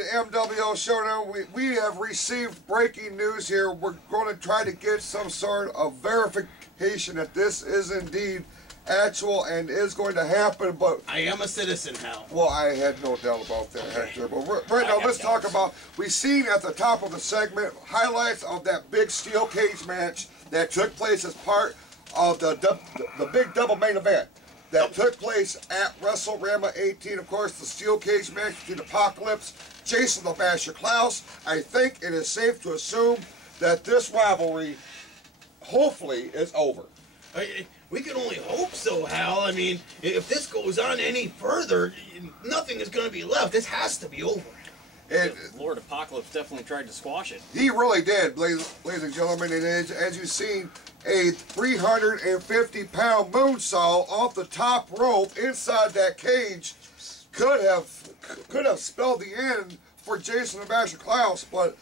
to MWO Showdown. We have received breaking news here. We're going to try to get some sort of verification that this is indeed actual and is going to happen, but... I am a citizen, Hal. Well, I had no doubt about that, Hector. But right now, let's talk about... We've seen at the top of the segment highlights of that big steel cage match that took place as part of the big double main event that took place at WrestleRama XVIII. Of course, the steel cage match between Apocalypse, Jason the Basher Clouse. I think it is safe to assume that this rivalry, hopefully, is over. We can only hope so, Hal. I mean, if this goes on any further, nothing is going to be left. This has to be over. And Lord Apocalypse definitely tried to squash it. He really did, ladies and gentlemen. And as you've seen, a 350-pound moonsault off the top rope inside that cage could have spelled the end for Jason the Basher Clouse. But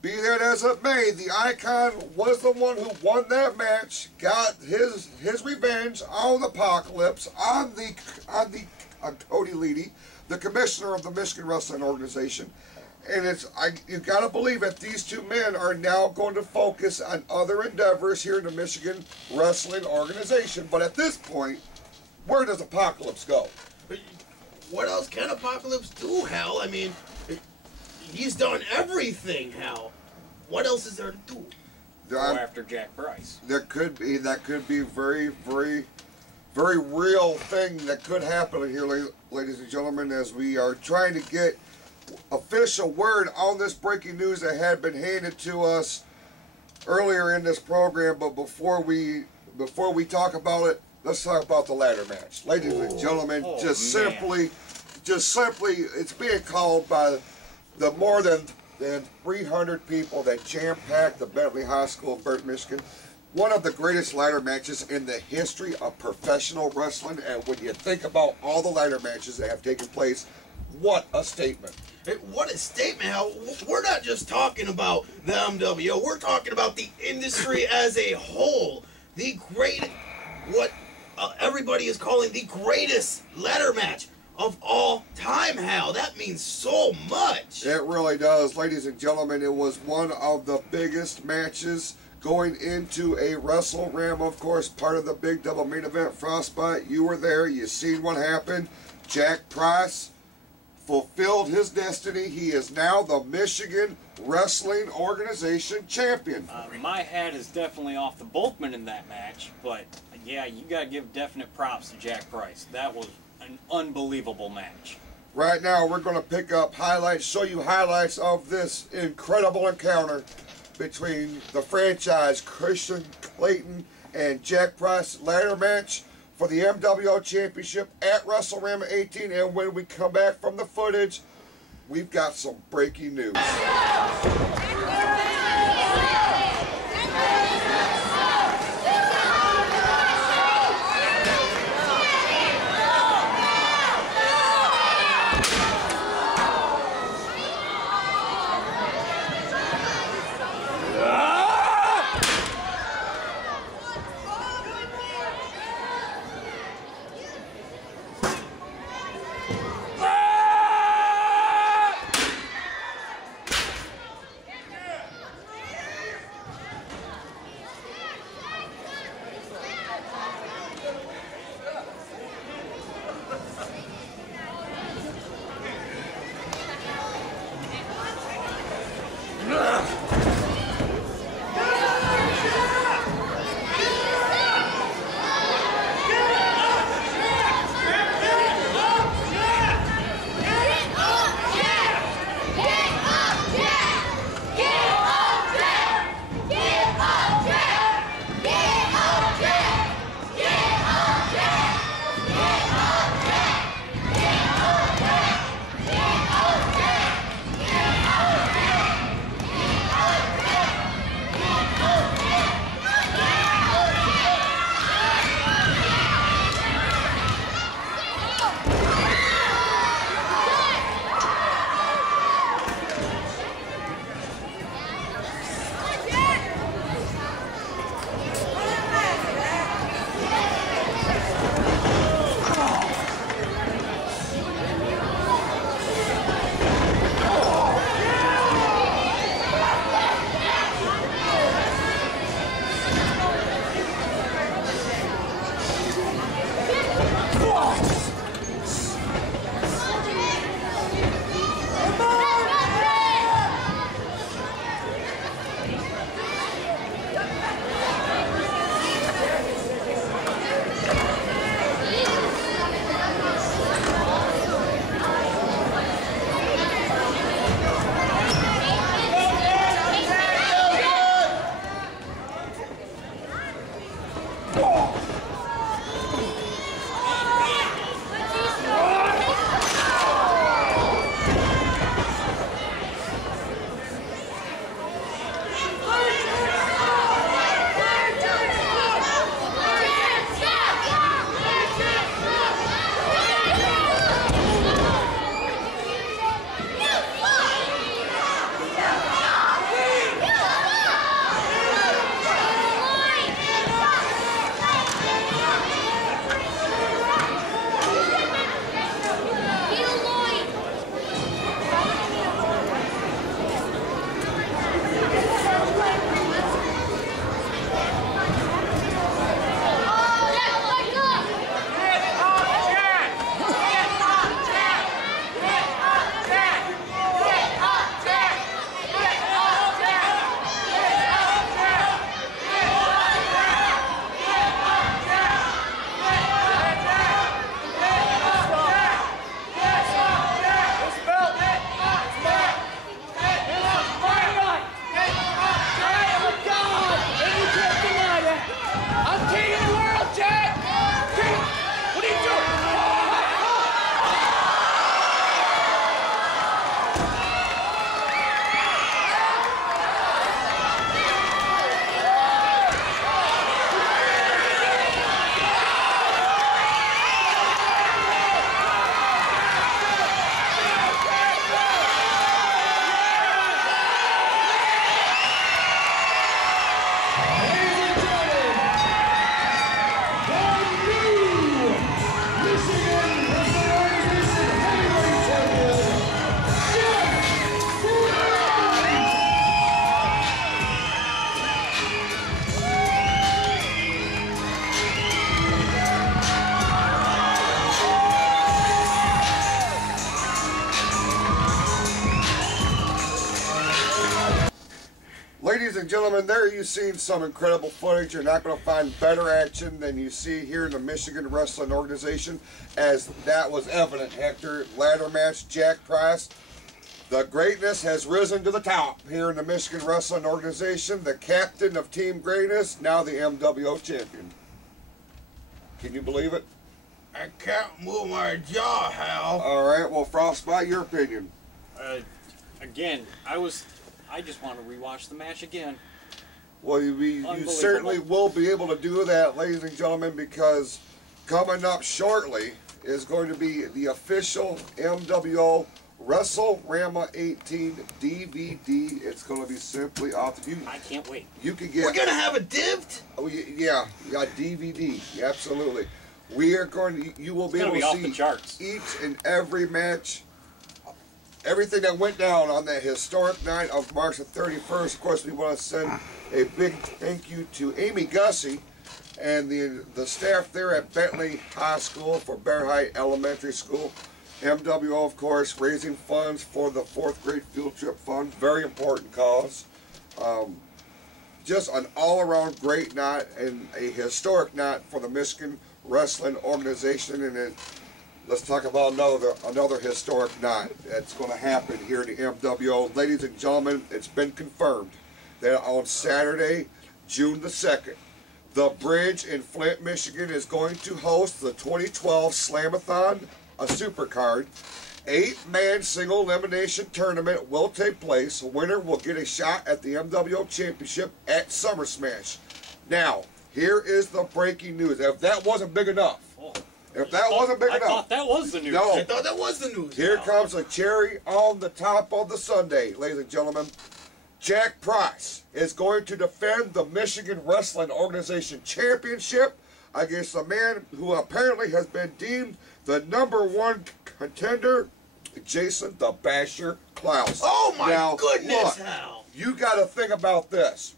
be that as it may, the Icon was the one who won that match, got his revenge on the Apocalypse, on Cody Leedy, the commissioner of the Michigan Wrestling Organization. And you got to believe that these two men are now going to focus on other endeavors here in the Michigan Wrestling Organization. But at this point, where does Apocalypse go? What else can Apocalypse do, Hal? I mean, he's done everything, Hal. What else is there to do? Go after Jack Price. That could be very, very, very real thing that could happen here, ladies and gentlemen, as we are trying to get official word on this breaking news that had been handed to us earlier in this program. But before we talk about it, let's talk about the ladder match, ladies and gentlemen. Just simply, it's being called by the more than 300 people that jam-packed the Bentley High School of Burnt, Michigan. One of the greatest ladder matches in the history of professional wrestling. And when you think about all the ladder matches that have taken place, what a statement. What a statement, Hal. We're not just talking about the MWO. We're talking about the industry as a whole. What everybody is calling the greatest ladder match of all time, Hal. That means so much. It really does. Ladies and gentlemen, it was one of the biggest matches going into a WrestleRama, of course, part of the big double main event. Frostbite, you were there. You seen what happened. Jack Price fulfilled his destiny. He is now the Michigan Wrestling Organization champion. My hat is definitely off the Bulkman in that match, but yeah, you got to give definite props to Jack Price. That was an unbelievable match. Right now, we're going to pick up highlights, show you highlights of this incredible encounter between the franchise Kristian Klayton and Jack Price ladder match for the MWO Championship at WrestleRama XVIII. And when we come back from the footage, we've got some breaking news. Ladies and gentlemen, there you've seen some incredible footage. You're not going to find better action than you see here in the Michigan Wrestling Organization, as that was evident, Hector. Ladder match, Jack Price. The greatness has risen to the top here in the Michigan Wrestling Organization. The captain of Team Greatness, now the MWO champion. Can you believe it? I can't move my jaw, Hal. All right, well, Frostbite, your opinion. Again, I just want to rewatch the match again. Well, you certainly will be able to do that, ladies and gentlemen, because coming up shortly is going to be the official MWO WrestleRama XVIII DVD. It's going to be simply off. I can't wait. You can get. We're gonna have a divd. Oh yeah, you got DVD. Yeah, absolutely. We are going to. You will be able to see each and every match. Everything that went down on that historic night of March the 31st. Of course, we want to send a big thank you to Amy Gussie and the staff there at Bentley High School for Bear Height Elementary School. MWO, of course, raising funds for the 4th grade field trip fund. Very important cause. Just an all-around great night and a historic night for the Michigan Wrestling Organization. And then let's talk about another historic night that's going to happen here in the MWO. Ladies and gentlemen, it's been confirmed that on Saturday, June the 2nd, the Bridge in Flint, Michigan is going to host the 2012 Slam-a-Thon, a supercard. 8-man single elimination tournament will take place. A winner will get a shot at the MWO Championship at Summer Smash. Now, here is the breaking news. If that wasn't big enough, I thought that was the news. No. I thought that was the news. Here comes a cherry on the top of the sundae, ladies and gentlemen. Jack Price is going to defend the Michigan Wrestling Organization Championship against a man who apparently has been deemed the #1 contender, Jason the Basher Clouse. Oh my goodness, look, Hal. you got to think about this.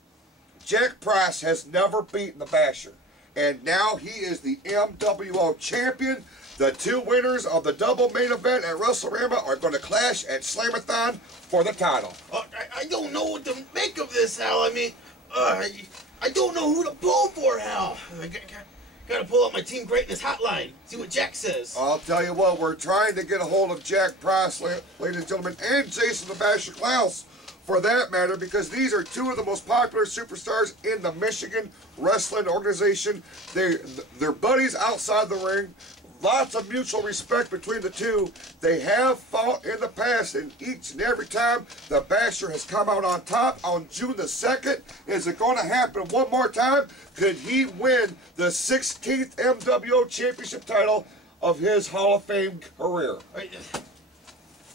Jack Price has never beaten the Basher, and now he is the MWO champion. The 2 winners of the double main event at WrestleRama are going to clash at Slam-a-Thon for the title. I don't know what to make of this, Hal. I mean, I don't know who to pull for, Hal. I got to pull up my Team Greatness hotline, see what Jack says. I'll tell you what, we're trying to get a hold of Jack Price, ladies and gentlemen, and Jason the Basher Clouse for that matter, because these are two of the most popular superstars in the Michigan wrestling organization. They're buddies outside the ring. Lots of mutual respect between the two. They have fought in the past, and each and every time the Basher has come out on top on June the 2nd. Is it going to happen one more time? Could he win the 16th MWO Championship title of his Hall of Fame career?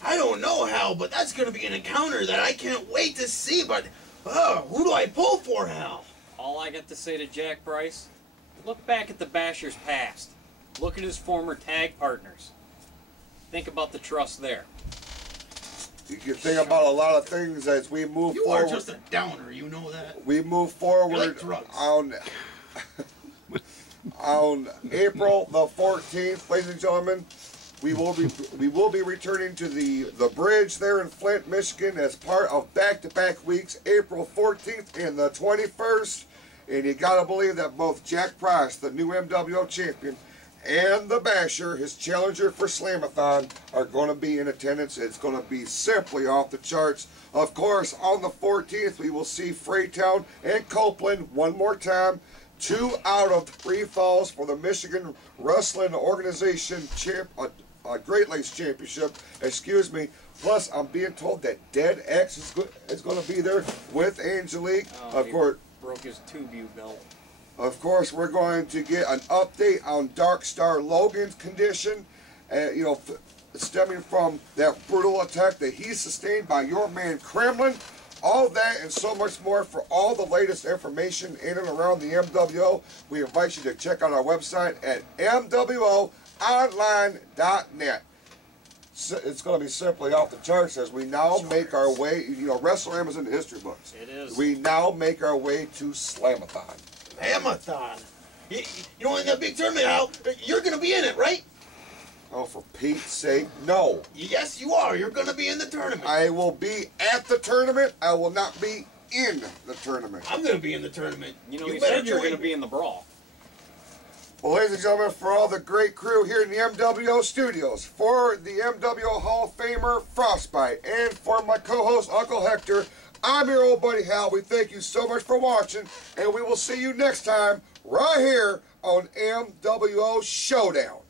I don't know how, but that's going to be an encounter that I can't wait to see. But who do I pull for, Hal? All I got to say to Jack Price, look back at the Basher's past. Look at his former tag partners. Think about the trust there. You can think about a lot of things as we move You forward. are just a downer, you know that? We move forward You're like drugs. on April the 14th, ladies and gentlemen. We will be returning to the bridge there in Flint, Michigan, as part of back-to-back weeks, April 14th and the 21st. And you gotta believe that both Jack Price, the new MWO champion, and the Basher, his challenger for Slam-a-Thon, are going to be in attendance. It's going to be simply off the charts. Of course, on the 14th, we will see Freytown and Copeland one more time. 2 out of 3 falls for the Michigan Wrestling Organization Great Lakes Championship. Excuse me. Plus, I'm being told that Dead X is going to be there with Angelique. Of course, broke his tube belt. Of course, we're going to get an update on Dark Star Logan's condition, stemming from that brutal attack that he sustained by your man Kremlin. All that and so much more. For all the latest information in and around the MWO, we invite you to check out our website at MWOonline.net. It's going to be simply off the charts as we now make our way, WrestleRama's in the history books. It is. We now make our way to Slam-a-Thon. Slam-a-Thon. You know, in that big tournament, Al, you're going to be in it, right? Oh, for Pete's sake, no. Yes, you are. You're going to be in the tournament. I will be at the tournament. I will not be in the tournament. I'm going to be in the tournament. You said you were going to be in the brawl. Well, ladies and gentlemen, for all the great crew here in the MWO studios, for the MWO Hall of Famer Frostbite, and for my co-host Uncle Hector, I'm your old buddy Hal. We thank you so much for watching, and we will see you next time right here on MWO Showdown.